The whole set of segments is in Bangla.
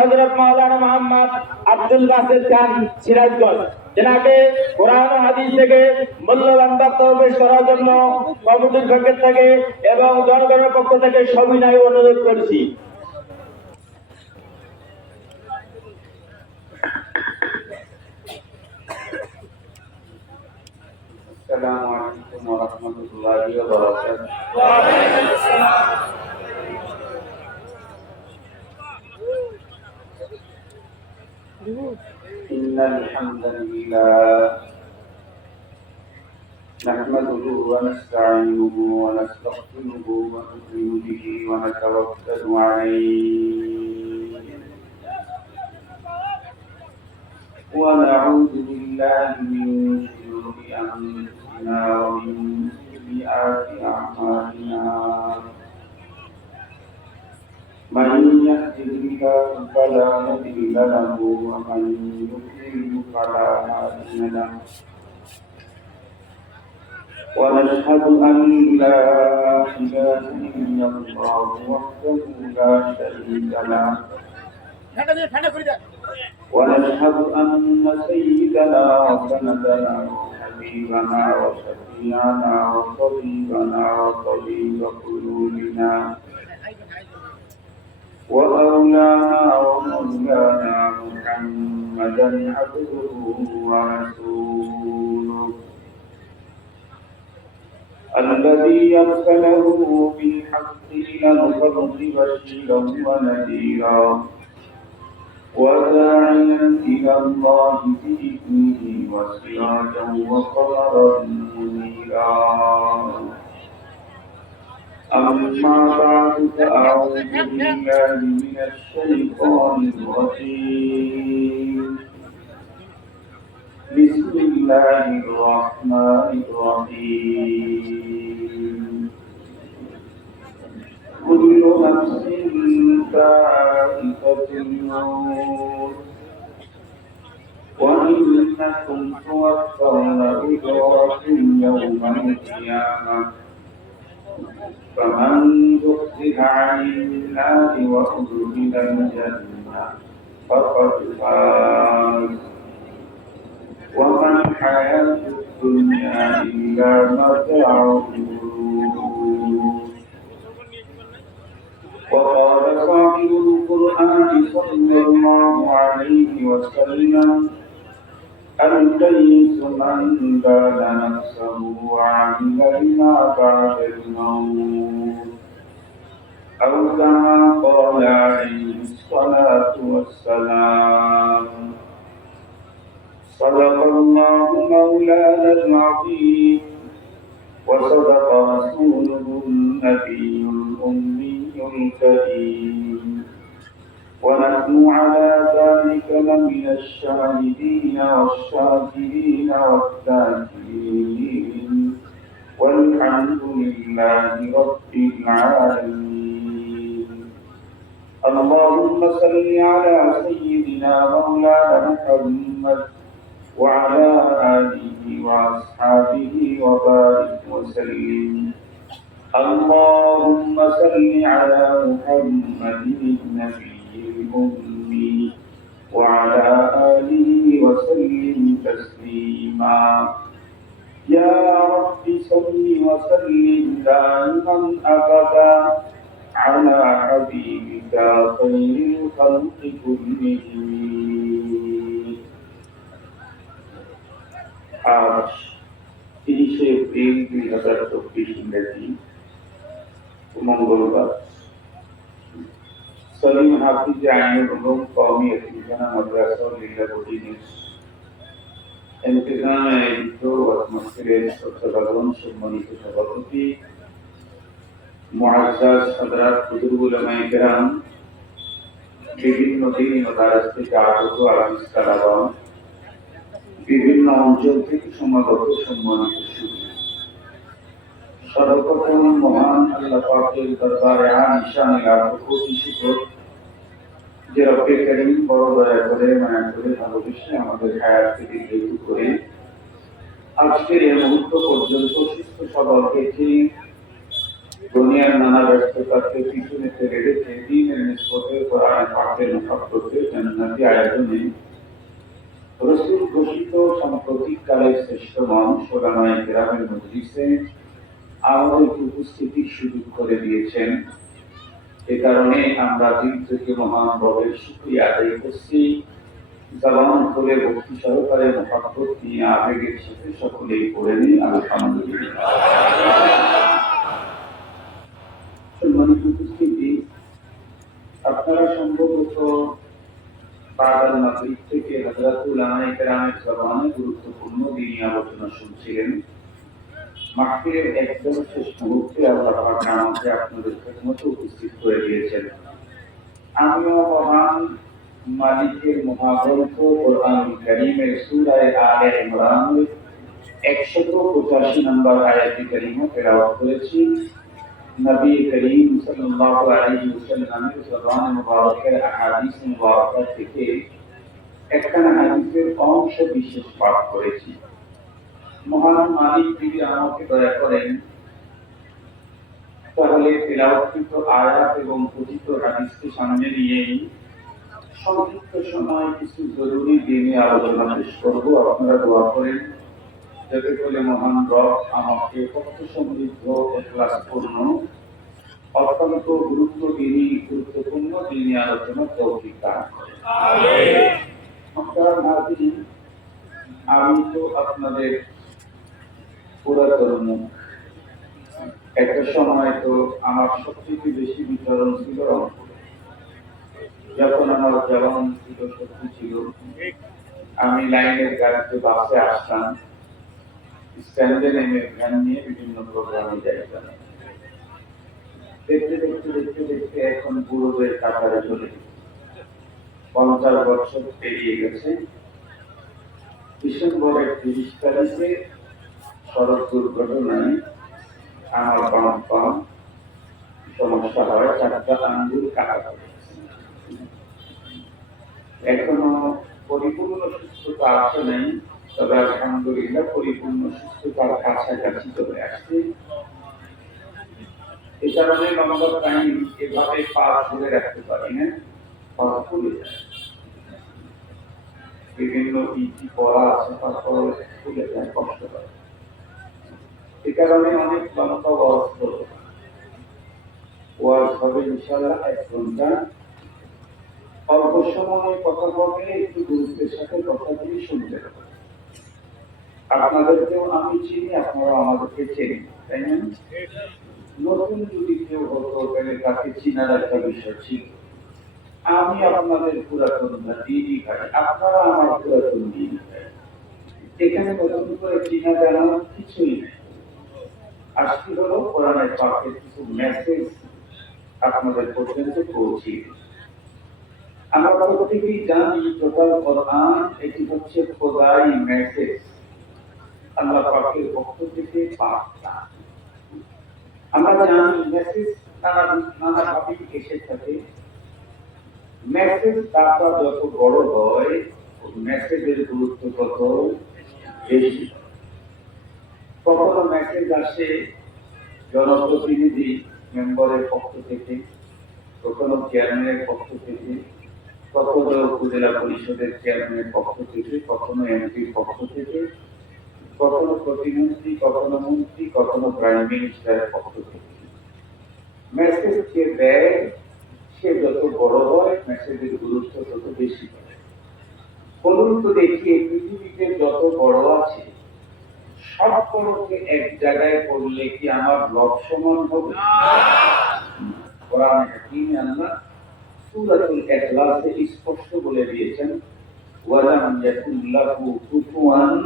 হযরত মাওলানা মোহাম্মদ আব্দুল বাসিত খান সিরাজগঞ্জ, যেনাকে কোরআন ও হাদিস থেকে মূল্যবান বক্তব্য পেশ করার জন্য কমিটির পক্ষ থেকে এবং জনগণের পক্ষ থেকে সবিনয় অনুরোধ করছি। السلام عليكم ورحمة الله وبركاته. وعليكم السلام. إن الحمد لله نحمده ونستعينه ونستغفره ونؤمن به ونتوكل عليه ونعوذ بالله من شرور أنفسنا ومن سيئات أعمالنا من يهده الله فلا مضل له ومن يضلل فلا هادي له ونشهد أن لا إله إلا الله وحده لا شريك له ونشهد أن سيدنا وسندنا وحبيبنا وشفيعنا وطبيبنا وطبيب قلوبنا وأولانا ومولانا محمدا عبده ورسوله الذي أرسله بالحق إلى الخلق بشيرا ونذيرا وداعيا إلى الله بإذنه وسراجا وقمرا منيرا أما بعد فأعوذ بالله من الشيطان الرجيم بسم الله الرحمن الرحيم كل نفس ذائقة الموت وإنكم توفون أجوركم يوم القيامة فمن زحزح عن النار وأدخل الجنة فقد فاز وما الحياة الدنيا إلا متاع الغرور. وقال صاحب القرآن صلى الله عليه وسلم الكيس من بال نفسه وعمل لما بعد الموت أو كما قال عليه الصلاة والسلام. صدق الله مولانا العظيم وصدق رسوله النبي الأمي الكريم ونحن على ذلك لمن الشاهدين والشاكرين والذاكرين والحمد لله رب العالمين. اللهم صل على سيدنا مولانا محمد وعلى آله وأصحابه وبارك وسلم. اللهم صل على محمد النبي الأمي وعلى آله وسلم تسليما. يا رب صل وسلم دائما أبدا على حبيبك خير الخلق كلهم. আজ 30 এপ্রিল 2024 ইংরেজি মঙ্গলবার সলিম হাফিজ আইনুল উলুম কওমি এতিমখানা মাদ্রাসা লীলাবতীর ইন্তেজামে আয়োজিত ওয়াজমাহফিলের শ্রদ্ধাভাজন সম্মানিত সভাপতি মুআজ্জাজ হযরত হুজুর উলামায়ে কেরাম, বিভিন্ন দিন মাদ্রাসা থেকে আগত আলিম সালাবান, বিভিন্ন অঞ্চল থেকে সমাগত সম্মানিত সুধী, সর্বপ্রথম মহান আল্লাহ পাকের দরবারে আলিশান লাখো কোটি শুকর যে রব্বে করিম বড় দয়া করে মায়া করে ভালোবেসে আমাদের হায়াতকে দীর্ঘায়িত করে আজকের এই মুহূর্ত পর্যন্ত সুস্থ সবল রেখে দুনিয়ার নানা ব্যস্ততাকে পিছনে ফেলে রেখে দিনের নিষ্পত্তি কোরআন পাকের মুখাপ্পতে জান্নাতি আয়োজনে রসুল ঘোষিত সাম্প্রতিককালের শ্রেষ্ঠ মানুষ ওলামায়ে কেরামের মজলিসে আমাদের উপস্থিতির সুযোগ করে দিয়েছেন। এ কারণে আমরা দিন থেকে মহান রবের শুকরিয়া আদায় করছি। জবান খুলে ভক্তি সহকারে মুখাপ্পত নিয়ে আবেগের সাথে সকলেই পড়ে নিই আলহামদুলিল্লাহ। সম্মানিত উপস্থিতি, আপনারা সম্ভবত বাদাল মাগরিব থেকে হযরত উলামায়ে কেরামের জবানে গুরুত্বপূর্ণ দ্বীনি আলোচনা শুনছিলেন। মাহফিলের একদম শেষ মুহূর্তে আল্লাহ পাক আমাকে আপনাদের খেদমতে উপস্থিত করে দিয়েছেন। আমিও মহান মালিকের মহাগ্রন্থ কোরআনুল কারীমের সূরা আলে ইমরানের 185 নম্বর আয়াতে কারীমা তেলাওয়াত করেছি। নবী করিম সাল্লাল্লাহু আলাইহি ওয়াসাল্লামের জবানে মুবারকের আহাদিস মুবারকা থেকে একখানা হাদিসের অংশ বিশেষ পাঠ করেছি। মহান মালিক যদি আমাকে দয়া করেন তাহলে তেলাওয়াতকৃত আয়াত এবং কথিত হাদিসকে সামনে নিয়েই সংক্ষিপ্ত সময় কিছু জরুরি দিনে আলোচনা শেষ করব। আপনারা দোয়া করেন যাতে করে মহান রব আমাকে তথ্য সমৃদ্ধ ইখলাসপূর্ণ অত্যন্ত গুরুত্বপূর্ণ দিনে আলোচনা তৌফিক দান করেন। আমিন। আপনারা নাযিরিন, আমি তো আপনাদের পুরাতন মুখ। একটা সময় তো আমার সবচেয়ে বেশি বিচরণ ছিল রংপুরে। যখন আমার জবান ছিল, শক্তি ছিল, আমি লাইনের গাড়িতে বাসে আসতাম, স্ট্যান্ডে নেমে ভ্যান নিয়ে বিভিন্ন প্রোগ্রামে যাইতাম। দেখতে দেখতে দেখতে দেখতে এখন বুড়োদের কাতারে চলে 50 বছর পেরিয়ে গেছে। ডিসেম্বরের 30 তারিখে সড়ক দুর্ঘটনায় আমার পা সমস্যা হয়, 4টা আঙ্গুল কাটা পড়েছে। এখনো পরিপূর্ণ সুস্থতা আসে নাই, তবে আলহামদুলিল্লাহ পরিপূর্ণ সুস্থতার কাছাকাছি চলে আসছে। এ কারণে লম্বা টাইম এভাবে পা ধরে রাখতে পারি না, পা ফুলে যায়। বিভিন্ন ইটি পড়া আছে, তারপর ফুলে যায়, কষ্ট হয়। এ কারণে অনেক লম্বা বয়স ওয়াজ হবে ইনশাআল্লাহ 1 ঘন্টা। অল্প সময়ে কথা বলতে একটু গুরুত্বের সাথে কথাগুলি শুনতে হবে। আপনাদেরকেও আমি চিনি, আপনারা আমাদেরকে চেনেন, তাই না? নতুন যদি কেউ হতো তাহলে তাকে চিনার একটা বিষয় ছিল। আমি আপনাদের পুরাতন দিদি ভাই, আপনারা আমার পুরাতন দিদি ভাই। এখানে নতুন করে চিনা জানানোর কিছুই নেই। আজকে হলো কোরআনের পাকের কিছু মেসেজ আপনাদের পর্যন্ত পৌঁছে। আমরা প্রত্যেকেই জানি টোটাল কোরআন এটি হচ্ছে খোদাই মেসেজ, আল্লাহ পাকের পক্ষ থেকে বার্তা। আমরা জানি মেসেজ নানাভাবে এসে থাকে। মেসেজ দাতা যত বড় হয়, মেসেজের গুরুত্ব তত বেশি। কখনো মেসেজ আসে জনপ্রতিনিধি মেম্বারের পক্ষ থেকে, কখনো চেয়ারম্যানের পক্ষ থেকে, কখনো উপজেলা পরিষদের চেয়ারম্যানের পক্ষ থেকে, কখনো এমপির পক্ষ থেকে, কখনো প্রতিমন্ত্রী, কখনো মন্ত্রী, কখনো প্রাইম মিনিস্টারের পক্ষ থেকে। মেসেজ কে দেয় সে যত বড় হয়, মেসেজের গুরুত্ব তত বেশি হয়। বলুন তো দেখি, পৃথিবীতে যত বড় আছে সব বড়কে এক জায়গায় করলে কি আমার লব সমান হবে? কোরআনে হাকিমে আল্লাহ সূরাতুল ইখলাসে স্পষ্ট বলে দিয়েছেন, ওয়ালাম ইয়াকুল্লাহু কুফুয়ান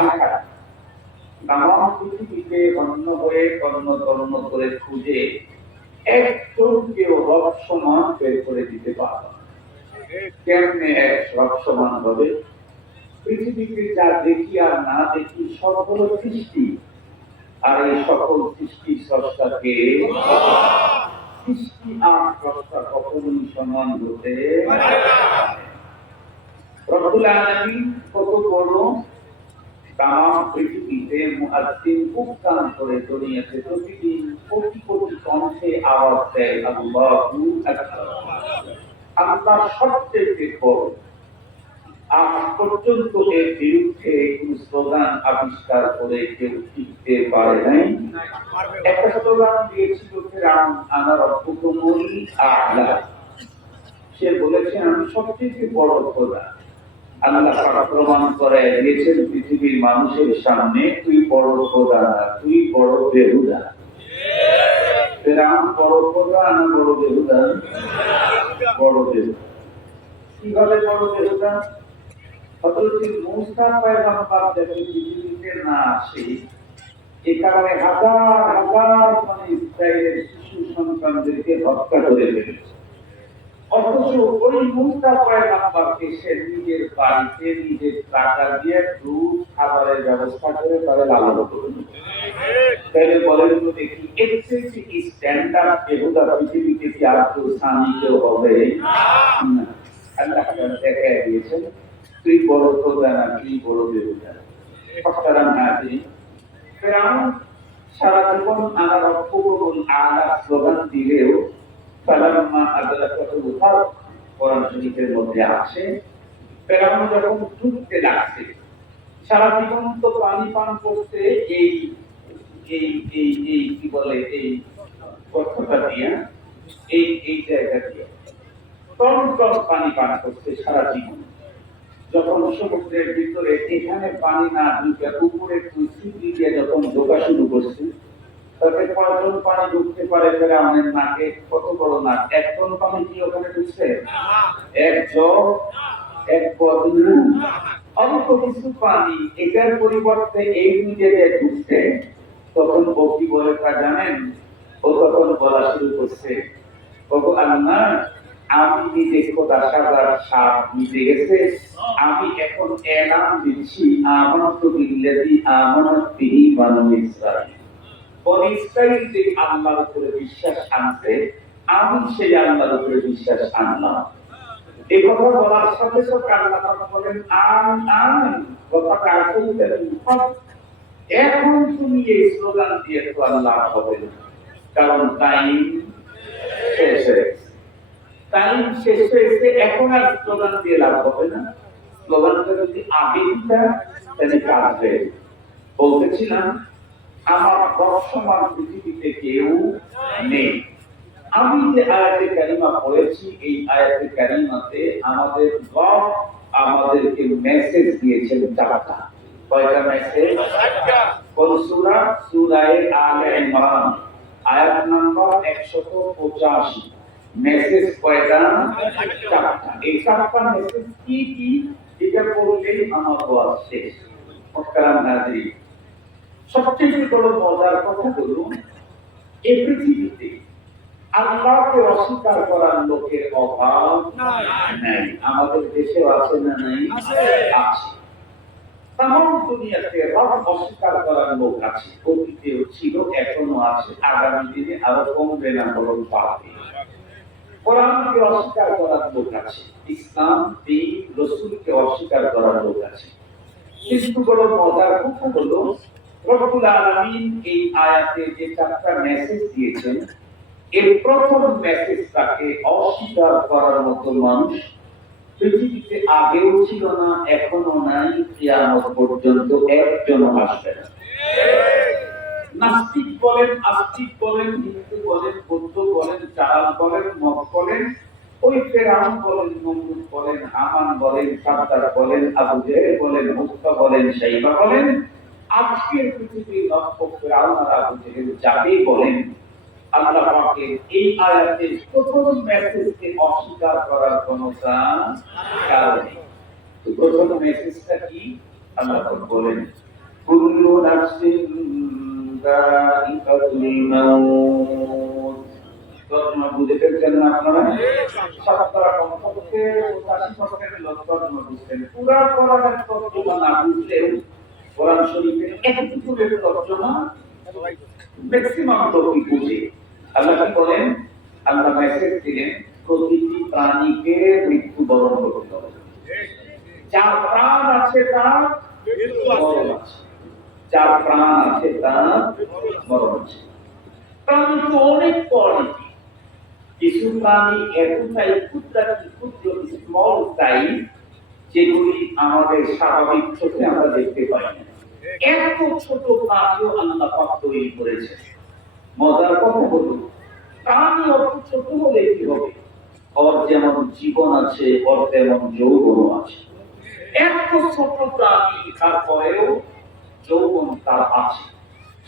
আহাদ। তামাম পৃথিবীতে অন্য হয়ে অন্য করে খুঁজে একজনকেও রব সমান বের করে দিতে পারবে না। কেমনে এক রব সমান হবে? পৃথিবীতে যা দেখি আর না দেখি সব হলো সৃষ্টি, আর এই সকল সৃষ্টি স্রষ্টাকে সৃষ্টি আর স্রষ্টা কখনোই সমান হতে পারে না। রব্বুল আলামিন কত বড়, তাম পৃথিবীতে মুয়াজ্জিন উক্কান করে দুনিয়াতে প্রতিদিন কোটি কোটি কণ্ঠে আওয়াজ দেয় আল্লাহু আকবার। আল্লাহ সবচেয়ে বড়। আজ পর্যন্ত এর বিরুদ্ধে কোন স্লোগান আবিষ্কার করে কেউ টিকতে পারে নাই। একটা স্লোগান দিয়েছিল ফিরআউন, আনা রাব্বুকুমুল আ'লা। সে বলেছে আমি সবচেয়ে বড় খোদা। আল্লাহ পাক প্রমাণ করে দিয়েছেন পৃথিবীর মানুষের সামনে, তুই বড় খোদা না, তুই বড় বেহুদা। ফিরআউন বড় খোদা না বড় বেহুদা? বড় বেহুদা। কিভাবে বড় বেহুদা? হযরত মূসা পয়গম্বর যখন পৃথিবীতে না আসে, এই কারণে হাজার হাজার ইসরায়েলের শিশু সন্তানদেরকে হত্যা করে ফেলেছে। অথচ ওই মূসা পয়গম্বরকে সে নিজের বাড়িতে নিজের টাকা দিয়ে দুধ খাবারের ব্যবস্থা করে তাদের লালন করে। তাহলে বলেন তো দেখি, এর চেয়ে কি স্ট্যান্ডার্ড বেহুদা পৃথিবীতে কি আর কেউ স্বামী কেউ হবে? না। আল্লাহ দেখা দিয়েছেন তুই বড় খোদা না, তুই বড় বেহুদা। ফখরান হাজির, ফিরআউন সারা জীবন আনা রাব্বুকুমুল আ'লা স্লোগান দিলেও ফালাম্মা আদরাকাতুল হক কোরআন শরীফের মধ্যে আছে, ফিরআউন যখন ডুবতে লাগছে, সারা জীবন তো পানি পান করতে এই এই এই এই কি বলে এই কথাটা দিয়ে এই জায়গা দিয়ে টন টন পানি পান করতে সারা জীবন। যখন সমুদ্রের ভিতরে এখানে পানি না ঢুকে উপরে ছিদ্রি দিয়ে যখন ঢোকা শুরু করছে, তাতে কয়জন পানি ঢুকতে পারে? ফিরআউনের নাকে কত বড় নাক, এক টন পানি কি ওখানে ঢুকছে? এক জগ, এক বদলু, অল্প কিছু পানি। এটার পরিবর্তে এই জায়গায় ঢুকছে। তখন ও কি বলে তা জানেন? ও তখন বলা শুরু করছে, ওগো আল্লাহ, আমি নিজে খোদা সাজার সাপ মিটে গেছে, আমি এখন এলান দিচ্ছি আমানতু বিল্লাযী আমানাত বিহি বানু ইসরাঈল। বনি ইসরাঈল যে আল্লাহর উপরে বিশ্বাস আনছে, আমি সেই আল্লাহর উপরে বিশ্বাস আনলাম। এই কথা বলার সাথে সাথে আল্লাহ তাআলা বলেন আন কথাটা আসলে এখন তুমি এই স্লোগান দিয়ে তো আল্লাহ হবে না, কারণ টাইম শেষ হয়েছে। টাইম শেষ হয়েছে, এখন আর স্লোগান দিয়ে লাভ হবে না। স্লোগানটা যদি আগে দিতাম তাহলে কাজ হয়ে যেত। বলতেছিলাম আমার বর্তমান পৃথিবীতে কেউ নেই। আমি যে আয়াতে কারিমা পড়েছি, এই আয়াতে কারিমাতে আমাদের রব আমাদেরকে মেসেজ দিয়েছেন চারটা। কয়টা মেসেজ? কোন সূরা? সূরা আলে ইমরান আয়াত নাম্বার 185। মেসেজ কয়টা? চারটা। এই চারটা মেসেজ কি কি এটা পড়লেই আমার ওয়াজ শেষ। ফখরান হাজির, সবচেয়ে বড় মজার কথা হলো এই পৃথিবীতে আল্লাহকে অস্বীকার করার লোকের অভাব নাই। আমাদের দেশে আছে না নাই? আছে। তাম দুনিয়াতে রব অস্বীকার করার লোক আছে, অতীতেও ছিল, এখনো আছে, আগামী দিনে আরো কমবে না বরং বাড়বে। কোরআনকে অস্বীকার করার লোক আছে, ইসলাম দ্বীন রাসূলকে অস্বীকার করার লোক আছে। কিন্তু বড় মজার কথা হলো রব্বুল আলামিন এই আয়াতে যে চারটা মেসেজ দিয়েছেন, এর প্রথম মেসেজটাকে অস্বীকার করার মতো মানুষ পৃথিবীতে আগেও ছিল না, এখনো নাই, কিয়ামত পর্যন্ত একজনও আসবে না। নাস্তিক বলেন, আস্তিক বলেন, হিন্দু বলেন, বৌদ্ধ বলেন, চারাল বলেন, মত বলেন, ওই ফিরআউন বলেন, নমরুদ বলেন, হামান বলেন, সাদ্দাত বলেন, আবু জেহেল বলেন, মুসা বলেন, শাইবা বলেন, আজকের পৃথিবীর লক্ষ্য ফিরআউন আর আবু জেহেল যাবেই বলেন, আল্লাহ পাকের এই আয়াতে প্রথম মেসেজকে অস্বীকার করার কোনো কারণ নেই। তো প্রথম মেসেজটা কি? আল্লাহ পাক বলেন কুল্লু নাফসিন যায়িকাতুল মাউত। তর্জমা বুঝে ফেলছেন না আপনারা? শতকরা কমপক্ষে 85% লোক তর্জমা বুঝছেন। পুরা কোরআনের তর্জমা না বুঝলেও কোরআন শরীফের একটু তর্জমা ম্যাক্সিমাম লোকই বুঝে। আল্লাহ কি বলেন? আল্লাহ মেসেজ দিলেন প্রতিটি প্রাণীকে মৃত্যুবরণ করতে হবে। যার প্রাণ আছে তার মরণ আছে। যার প্রাণ আছে তার মরণ আছে। প্রাণী তো অনেক কোয়ালিটি। কিছু প্রাণী এতটাই ক্ষুদ্র স্মল সাইজ, যেগুলি আমাদের স্বাভাবিক চোখে আমরা দেখতে পাই না। এত ছোট প্রাণীও আল্লাহ পাক তৈরি করেছে। মজার কথা হলো, প্রাণী অত ছোট হলে কি হবে? ওর যেমন জীবন আছে, ওর তেমন যৌবন আছে। এত ছোট প্রাণী তারপরেও যৌবন তার আছে।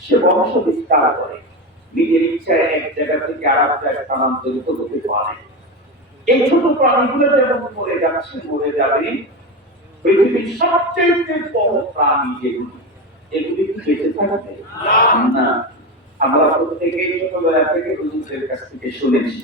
সে বংশ বিস্তার করে, নিজের ইচ্ছায় এক জায়গা থেকে আর এক জায়গায় স্থানান্তরিত হতে পারে। এই ছোট প্রাণীগুলো যেমন মরে যাচ্ছে, মরে যাবে। পৃথিবীর সবচেয়ে বড় প্রাণী যেগুলি, এগুলি কি বেঁচে থাকবে না? আমরা প্রত্যেকেই ছোটবেলা থেকে হুজুরদের কাছ থেকে শুনেছি